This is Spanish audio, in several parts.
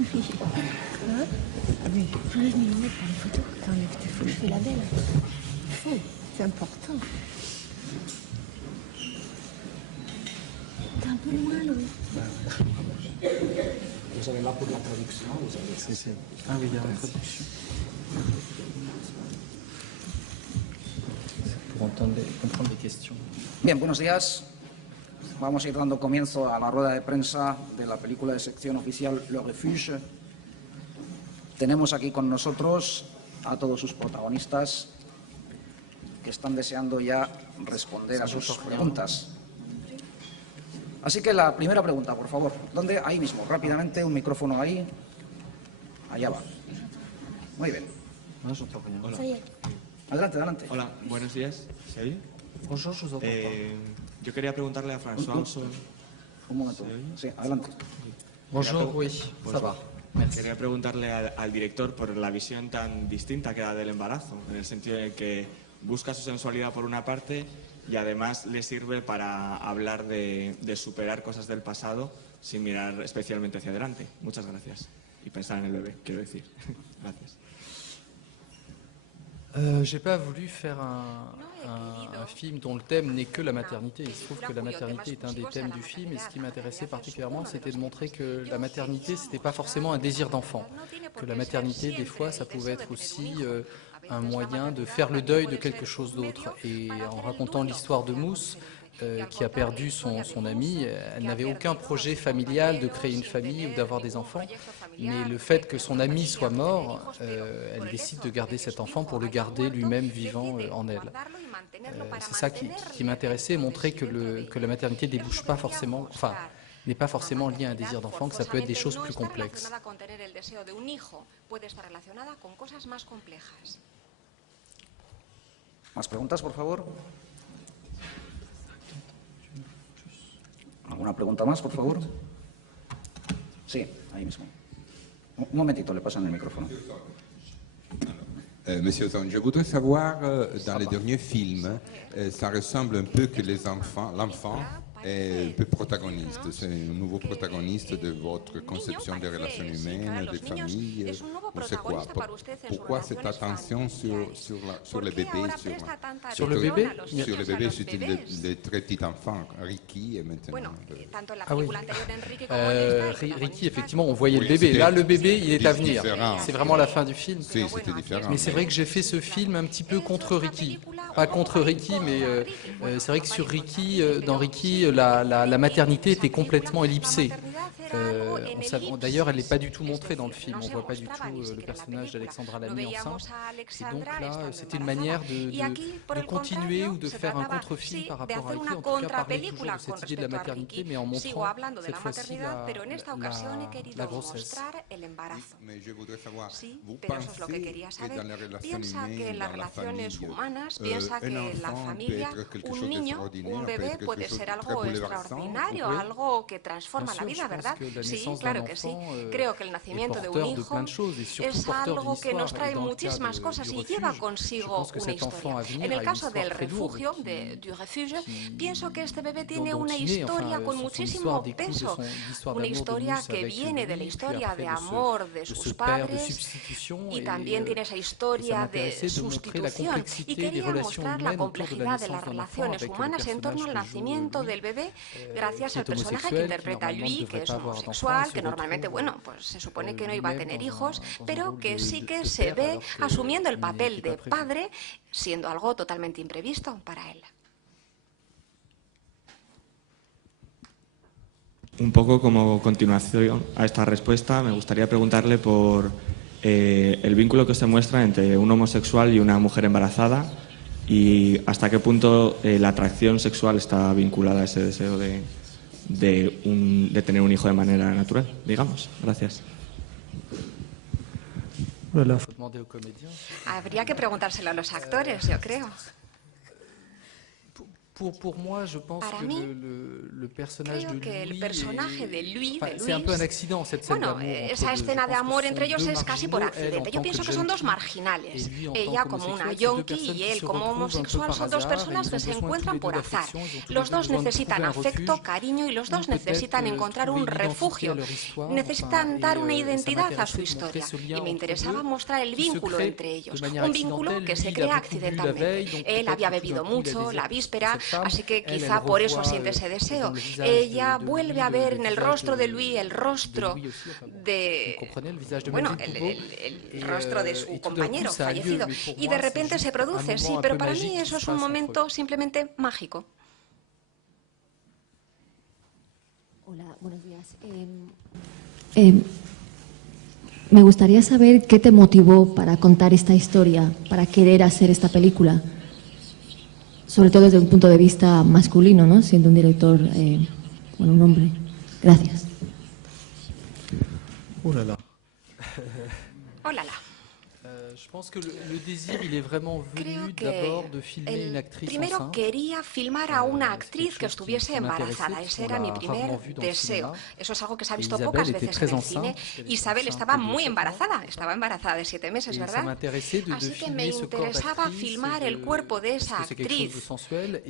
Hein? Oui. J'enlève mes lunettes pour les photos. T'enlèves tes faux, je fais la belle. Faux, c'est important. T'es un peu loin, Louis. Vous avez là pour la traduction, vous avez... Sí. Ah oui, il y a la traduction. Pour comprendre les questions. Bien, buenos días. Vamos a ir dando comienzo a la rueda de prensa de la película de sección oficial Le Refuge. Tenemos aquí con nosotros a todos sus protagonistas que están deseando ya responder a sus preguntas. Así que la primera pregunta, por favor. ¿Dónde? Ahí mismo, rápidamente, un micrófono ahí. Allá va. Muy bien. Hola. Adelante, adelante. Hola, buenos días. ¿Se oye? Bonjour, je vous entends pas. Yo quería preguntarle a François. Un momento. Sí, adelante. Bonjour, oui, ça va. Merci. Quería preguntarle al director por la visión tan distinta que da del embarazo, en el sentido de que busca su sensualidad por una parte y además le sirve para hablar de superar cosas del pasado sin mirar especialmente hacia adelante. Muchas gracias. Y pensar en el bebé, quiero decir. Gracias. J'ai pas voulu faire un film dont le thème n'est que la maternité. Il se trouve que la maternité est un des thèmes du film, et ce qui m'intéressait particulièrement, c'était de montrer que la maternité, c'était pas forcément un désir d'enfant. Que la maternité, des fois, ça pouvait être aussi un moyen de faire le deuil de quelque chose d'autre. Et en racontant l'histoire de Mousse, qui a perdu son ami, elle n'avait aucun projet familial de créer une famille ou d'avoir des enfants, mais le fait que son ami soit mort, elle décide de garder cet enfant pour le garder lui-même vivant en elle. C'est ça qui m'intéressait, montrer que la maternité débouche pas forcément, enfin, n'est pas forcément lié à un désir d'enfant, que ça peut être des choses plus complexes. ¿Más preguntas, por favor? ¿Alguna pregunta más, por favor? Sí, ahí mismo. Un momentito, le pasan el micrófono. Monsieur Zone, je voudrais savoir, dans les derniers films, ça ressemble un peu que l'enfant est un peu protagoniste. C'est un nouveau protagoniste de votre conception des relations humaines, des familles. On sait quoi. Pourquoi cette attention sur le bébé? Sur le bébé? Sur le bébé, c'était le très petit enfant, Ricky, et maintenant... Ah oui. Ricky, effectivement, on voyait le bébé. Là, le bébé, il est à venir. C'est vraiment la fin du film. Si, c'était différent. Mais c'est vrai que j'ai fait ce film un petit peu contre Ricky. Pas contre Ricky, mais c'est vrai que sur Ricky, dans Ricky, la maternité était complètement ellipsée. D'ailleurs, elle n'est pas du tout montrée dans le film. On ne voit pas du tout le personnage d'Alexandra Lamy enceinte. Et donc là, c'était une manière de continuer ou de faire un contre-film par rapport à Ricky. En tout cas, parler toujours de cette idée de la maternité, mais en montrant cette fois-ci la grossesse. Mais je voudrais savoir, vous pensez que dans les relations humaines, la familia, un niño, un bebé puede ser algo extraordinario, algo que transforma la vida, ¿verdad? Sí, claro que sí. Creo que el nacimiento de un hijo es algo que nos trae muchísimas cosas y lleva consigo una historia. En el caso del refugio, du refuge, pienso que este bebé tiene una historia con muchísimo peso, una historia que viene de la historia de amor de sus padres y también tiene esa historia de sustitución. Y quería mostrar la complejidad de las relaciones humanas en torno al nacimiento del bebé gracias al personaje que interpreta a Louis, que es homosexual, que normalmente, bueno, pues se supone que no iba a tener hijos, pero que sí que se ve asumiendo el papel de padre, siendo algo totalmente imprevisto para él. Un poco como continuación a esta respuesta, me gustaría preguntarle por el vínculo que se muestra entre un homosexual y una mujer embarazada y hasta qué punto la atracción sexual está vinculada a ese deseo de tener un hijo de manera natural, digamos. Gracias. Habría que preguntárselo a los actores, yo creo. Para mí, creo que el personaje de Louis, bueno, esa escena de amor entre ellos es casi por accidente. Yo pienso que son dos marginales. Ella como una yonki y él como homosexual son dos personas que se encuentran por azar. Los dos necesitan afecto, cariño y los dos necesitan encontrar un refugio. Necesitan dar una identidad a su historia. Y me interesaba mostrar el vínculo entre ellos. Un vínculo que se crea accidentalmente. Él había bebido mucho la víspera, así que quizá por eso siente ese deseo. Ella vuelve a ver en el rostro de Louis el rostro de... bueno, el rostro de su compañero fallecido. Y de repente se produce, sí, pero para mí eso es un momento simplemente mágico. Hola, buenos días. Me gustaría saber qué te motivó para contar esta historia, para querer hacer esta película. Sobre todo desde un punto de vista masculino, ¿no? Siendo un director, bueno, un hombre. Gracias. Hola. Hola. Creo que primero quería filmar a una actriz que estuviese embarazada. Ese era mi primer deseo. Eso es algo que se ha visto pocas veces en el cine. Isabel estaba muy embarazada. Estaba embarazada de 7 meses, ¿verdad? Así que me interesaba filmar el cuerpo de esa actriz,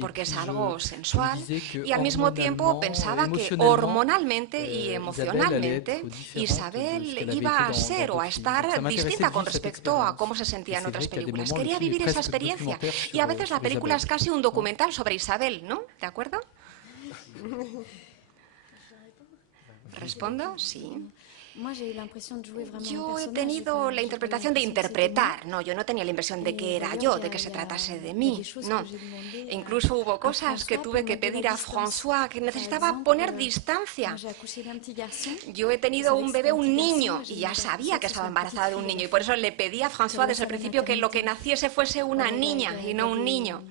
porque es algo sensual. Y al mismo tiempo pensaba que hormonalmente y emocionalmente Isabel iba a ser o a estar distinta con respecto a cómo se sentía en otras películas. Quería vivir esa experiencia. Y a veces la película es casi un documental sobre Isabel, ¿no? ¿De acuerdo? ¿Respondo? Sí. Yo he tenido la interpretación de interpretar. No, yo no tenía la impresión de que era yo, de que se tratase de mí. No. E incluso hubo cosas que tuve que pedir a François, que necesitaba poner distancia. Yo he tenido un bebé, un niño, y ya sabía que estaba embarazada de un niño. Y por eso le pedí a François desde el principio que lo que naciese fuese una niña y no un niño.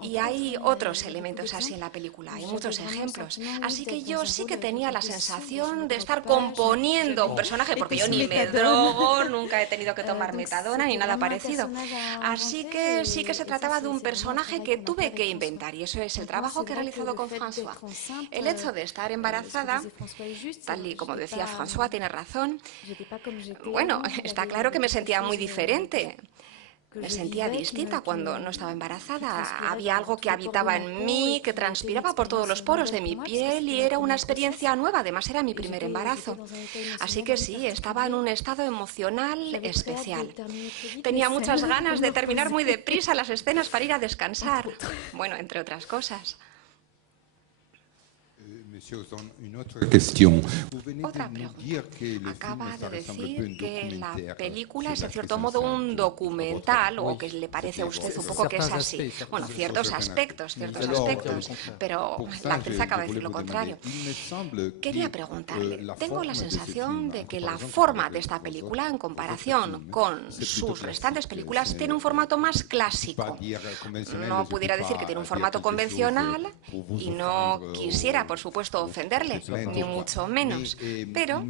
Y hay otros elementos así en la película, hay muchos ejemplos. Así que yo sí que tenía la sensación de estar componiendo un personaje, porque yo ni me drogo, nunca he tenido que tomar metadona ni nada parecido. Así que sí que se trataba de un personaje que tuve que inventar, y eso es el trabajo que he realizado con François. El hecho de estar embarazada, tal y como decía François, tiene razón. Bueno, está claro que me sentía muy diferente. Me sentía distinta cuando no estaba embarazada. Había algo que habitaba en mí, que transpiraba por todos los poros de mi piel y era una experiencia nueva. Además, era mi primer embarazo. Así que sí, estaba en un estado emocional especial. Tenía muchas ganas de terminar muy deprisa las escenas para ir a descansar. Bueno, entre otras cosas. Otra pregunta. Acaba de decir que la película es, de cierto modo, un documental, o que le parece a usted un poco que es así. Bueno, ciertos aspectos, pero la actriz acaba de decir lo contrario. Quería preguntarle, tengo la sensación de que la forma de esta película, en comparación con sus restantes películas, tiene un formato más clásico. No pudiera decir que tiene un formato convencional y no quisiera, por supuesto, ofenderle, ni mucho menos, pero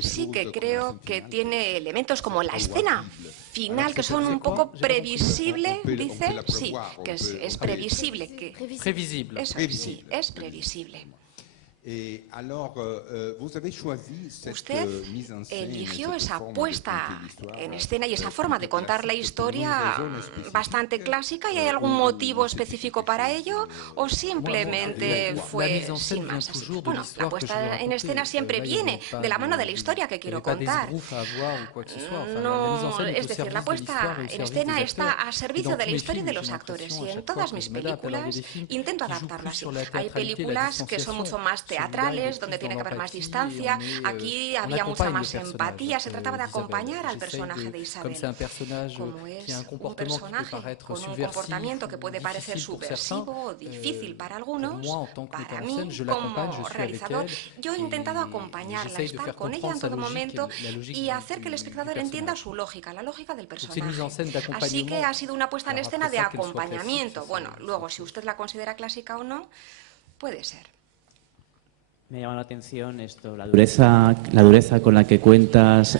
sí que creo que tiene elementos como la escena final que son un poco previsible, dice, sí, que es previsible, que eso sí, es previsible. Usted eligió esa puesta en escena y esa forma de contar la historia bastante clásica. ¿Y hay algún motivo específico para ello? ¿O simplemente fue sin más así? Bueno, la puesta en escena siempre viene de la mano de la historia que quiero contar. No, es decir, la puesta en escena está a servicio de la historia y de los actores. Y en todas mis películas intento adaptarlo así. Hay películas que son mucho más teatrales, donde tiene que haber más distancia. Aquí había mucha más empatía. Se trataba de acompañar al personaje de Isabel. Como es un personaje con un comportamiento que puede parecer subversivo o difícil para algunos, para mí, como realizador, yo he intentado acompañarla, estar con ella en todo momento y hacer que el espectador entienda su lógica, la lógica del personaje. Así que ha sido una puesta en escena de acompañamiento. Bueno, luego, si usted la considera clásica o no, puede ser. Me llama la atención esto, la dureza con la que cuentas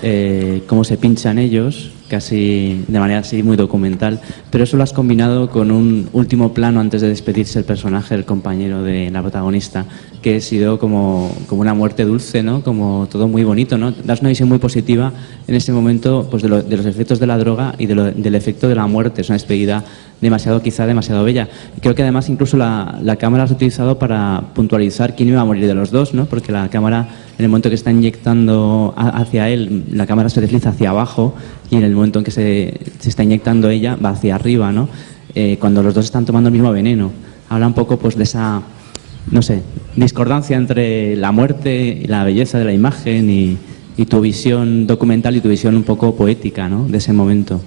cómo se pinchan ellos, casi de manera así muy documental, pero eso lo has combinado con un último plano antes de despedirse el personaje, el compañero de la protagonista, que ha sido como una muerte dulce, ¿no? Como todo muy bonito, ¿no? Das una visión muy positiva en ese momento, pues de los efectos de la droga y del efecto de la muerte. Es una despedida quizá demasiado bella. Y creo que además incluso la cámara has utilizado para puntualizar quién iba a morir de los dos, ¿no? Porque la cámara, en el momento que está inyectando hacia él, la cámara se desliza hacia abajo, y en el momento en que se está inyectando ella, va hacia arriba, ¿no? Cuando los dos están tomando el mismo veneno. Habla un poco pues de esa, no sé, discordancia entre la muerte y la belleza de la imagen y tu visión documental y tu visión un poco poética, ¿no? De ese momento.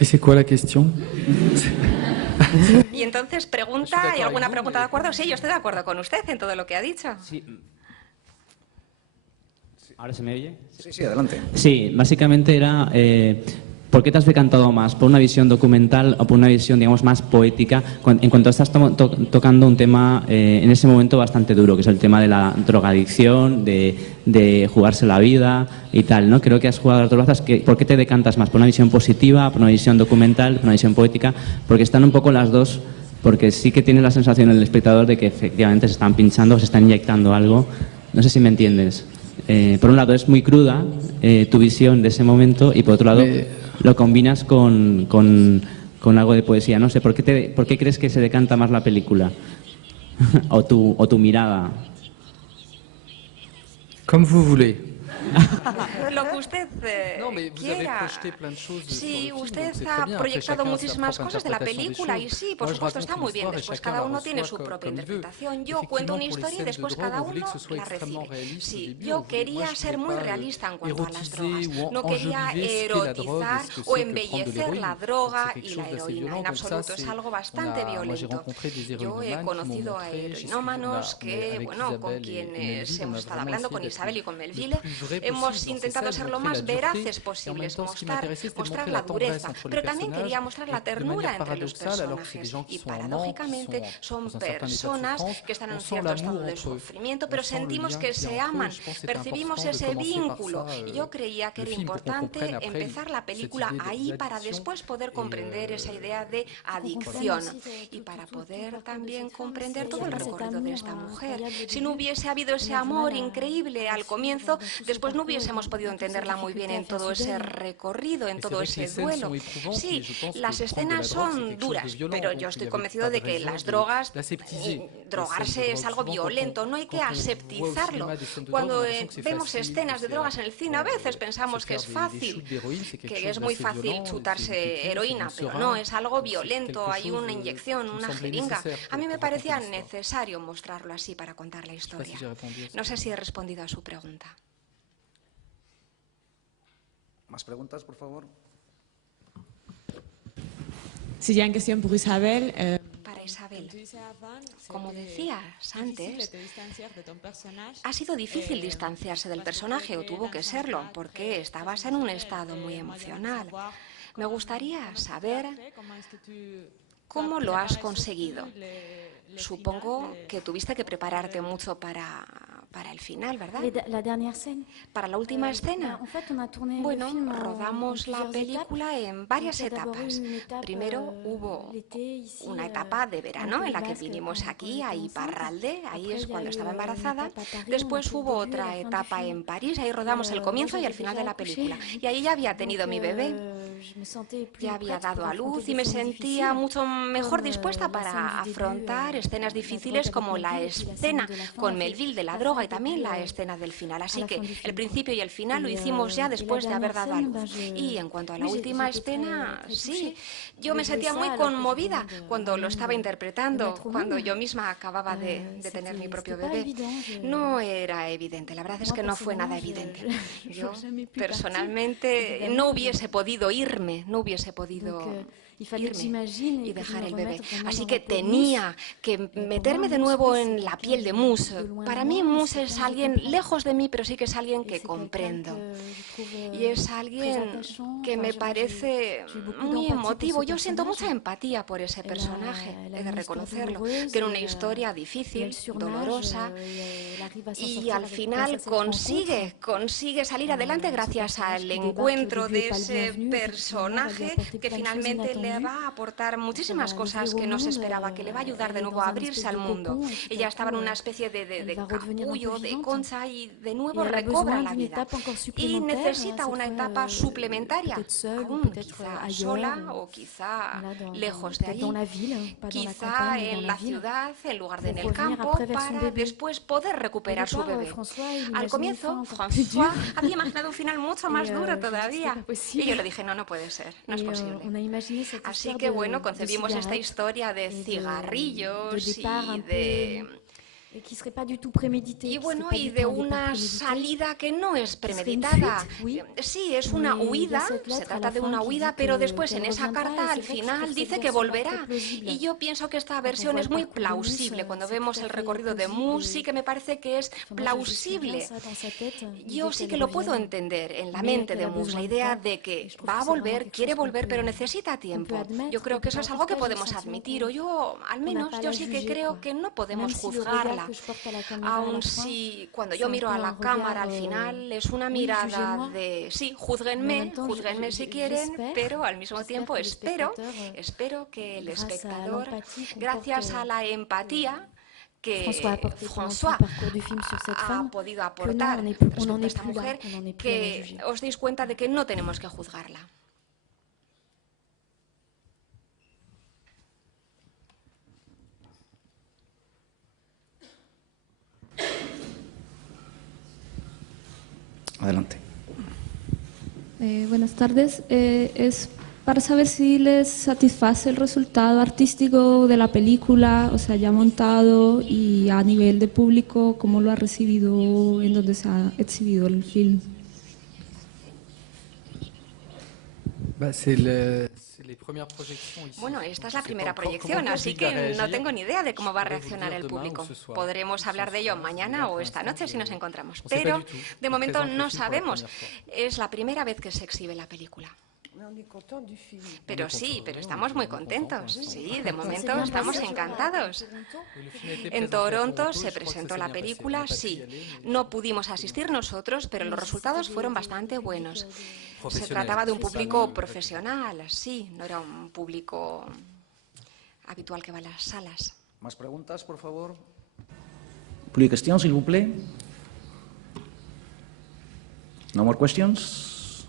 ¿Y c'est quoi la question? Y entonces pregunta, ¿hay alguna pregunta de acuerdo? Sí, yo estoy de acuerdo con usted en todo lo que ha dicho. Sí. ¿Ahora se me oye? Sí, adelante. Sí, básicamente era ¿por qué te has decantado más? ¿Por una visión documental o por una visión, digamos, más poética? En cuanto estás tocando un tema en ese momento bastante duro, que es el tema de la drogadicción, de jugarse la vida y tal, ¿no? Creo que has jugado las dos bazas. ¿Por qué te decantas más? ¿Por una visión positiva, por una visión documental, por una visión poética? Porque están un poco las dos, porque sí que tiene la sensación el espectador de que efectivamente se están pinchando, se están inyectando algo. No sé si me entiendes. Por un lado es muy cruda tu visión de ese momento, y por otro lado lo combinas con algo de poesía. No sé, ¿por qué crees que se decanta más la película? o tu mirada. Comme vous voulez. Lo que usted quiera. Sí, usted ha proyectado muchísimas cosas de la película y sí, por supuesto, está muy bien. Después cada uno tiene su propia interpretación. Yo cuento una historia y después cada uno la recibe. Sí, yo quería ser muy realista en cuanto a las drogas. No quería erotizar o embellecer la droga y la heroína. En absoluto, es algo bastante violento. Yo he conocido a heroinómanos que, bueno, con quienes hemos estado hablando, con Isabel y con Melville, hemos intentado ser lo más veraces posibles, mostrar la dureza, pero también quería mostrar la ternura entre los personajes. Y paradójicamente son personas que están en un cierto estado de sufrimiento, pero sentimos que se aman, percibimos ese vínculo. Y yo creía que era importante empezar la película ahí para después poder comprender esa idea de adicción y para poder también comprender todo el recorrido de esta mujer. Si no hubiese habido ese amor increíble al comienzo, después no hubiésemos podido entenderla muy bien en todo ese recorrido, en todo ese duelo. Sí, las escenas son duras, pero yo estoy convencido de que las drogas, drogarse es algo violento, no hay que aseptizarlo. Cuando vemos escenas de drogas en el cine, a veces pensamos que es fácil, que es muy fácil chutarse heroína, pero no, es algo violento, hay una inyección, una jeringa. A mí me parecía necesario mostrarlo así para contar la historia. No sé si he respondido a su pregunta. ¿Más preguntas, por favor? Si hay una cuestión para Isabel. Para Isabel, como decías antes, ha sido difícil distanciarse del personaje, o tuvo que serlo, porque estabas en un estado muy emocional. Me gustaría saber cómo lo has conseguido. Supongo que tuviste que prepararte mucho para el final, ¿verdad? Para la última escena. Bueno, rodamos la película en varias etapas. Primero hubo una etapa de verano en la que vinimos aquí a Iparralde, ahí es cuando estaba embarazada. Después hubo otra etapa en París, ahí rodamos el comienzo y el final de la película. Y ahí ya había tenido mi bebé, ya había dado a luz y me sentía mucho mejor dispuesta para afrontar escenas difíciles como la escena con Melville de la droga y también la escena del final. Así que el principio y el final lo hicimos ya después de haber dado a luz. Y en cuanto a la última escena, sí, yo me sentía muy conmovida cuando lo estaba interpretando, cuando yo misma acababa de tener mi propio bebé. No era evidente, la verdad es que no fue nada evidente. Yo personalmente no hubiese podido ir irme, no hubiese podido irme y dejar el bebé. Así que tenía que meterme de nuevo en la piel de Mus. Para mí Mus es alguien lejos de mí, pero sí que es alguien que comprendo. Y es alguien que me parece muy emotivo. Yo siento mucha empatía por ese personaje, he de reconocerlo. Tiene una historia difícil, dolorosa, y al final consigue salir adelante gracias al encuentro de ese personaje que finalmente le va a aportar muchísimas cosas que no se esperaba, que le va a ayudar de nuevo a abrirse al mundo. Ella estaba en una especie de capullo, de concha, y de nuevo recobra la vida. Y necesita una etapa suplementaria, aún quizá sola o quizá lejos de allí, quizá en la ciudad en lugar de en el campo, para después poder recuperar su bebé. Al comienzo, François había imaginado un final mucho más duro todavía. Y yo le dije, no puede ser, no es posible. Así que bueno, concebimos esta historia de cigarrillos y de una salida que no es premeditada. Sí, es una huida, se trata de una huida, pero después en esa carta al final dice que volverá. Y yo pienso que esta versión es muy plausible. Cuando vemos el recorrido de Mus, sí que me parece que es plausible. Yo sí que lo puedo entender en la mente de Mus, la idea de que va a volver, quiere volver, pero necesita tiempo. Yo creo que eso es algo que podemos admitir, o yo, al menos, yo sí que creo que no podemos juzgarla. Aun si cuando yo miro a la cámara al final es una mirada de sí, júzguenme si quieren, pero al mismo tiempo espero que el espectador, gracias a la empatía que François ha podido aportar respecto a esta mujer, que os deis cuenta de que no tenemos que juzgarla. Adelante. Buenas tardes. Es para saber si les satisface el resultado artístico de la película, o sea, ya montado, y a nivel de público, cómo lo ha recibido, en donde se ha exhibido el film. Bueno, esta es la primera proyección, así que no tengo ni idea de cómo va a reaccionar el público. Podremos hablar de ello mañana o esta noche si nos encontramos, pero de momento no sabemos. Es la primera vez que se exhibe la película. Pero sí, pero estamos muy contentos. Sí, de momento estamos encantados. En Toronto se presentó la película, sí. No pudimos asistir nosotros, pero los resultados fueron bastante buenos. Se trataba de un público profesional, sí, no era un público habitual que va a las salas. ¿Más preguntas, por favor? Plus questions, s'il vous plaît? No more questions?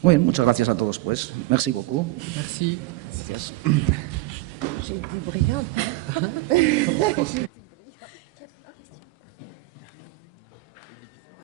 Muy bien, muchas gracias a todos, pues. Merci beaucoup. Merci. Gracias. J'ai été brillante.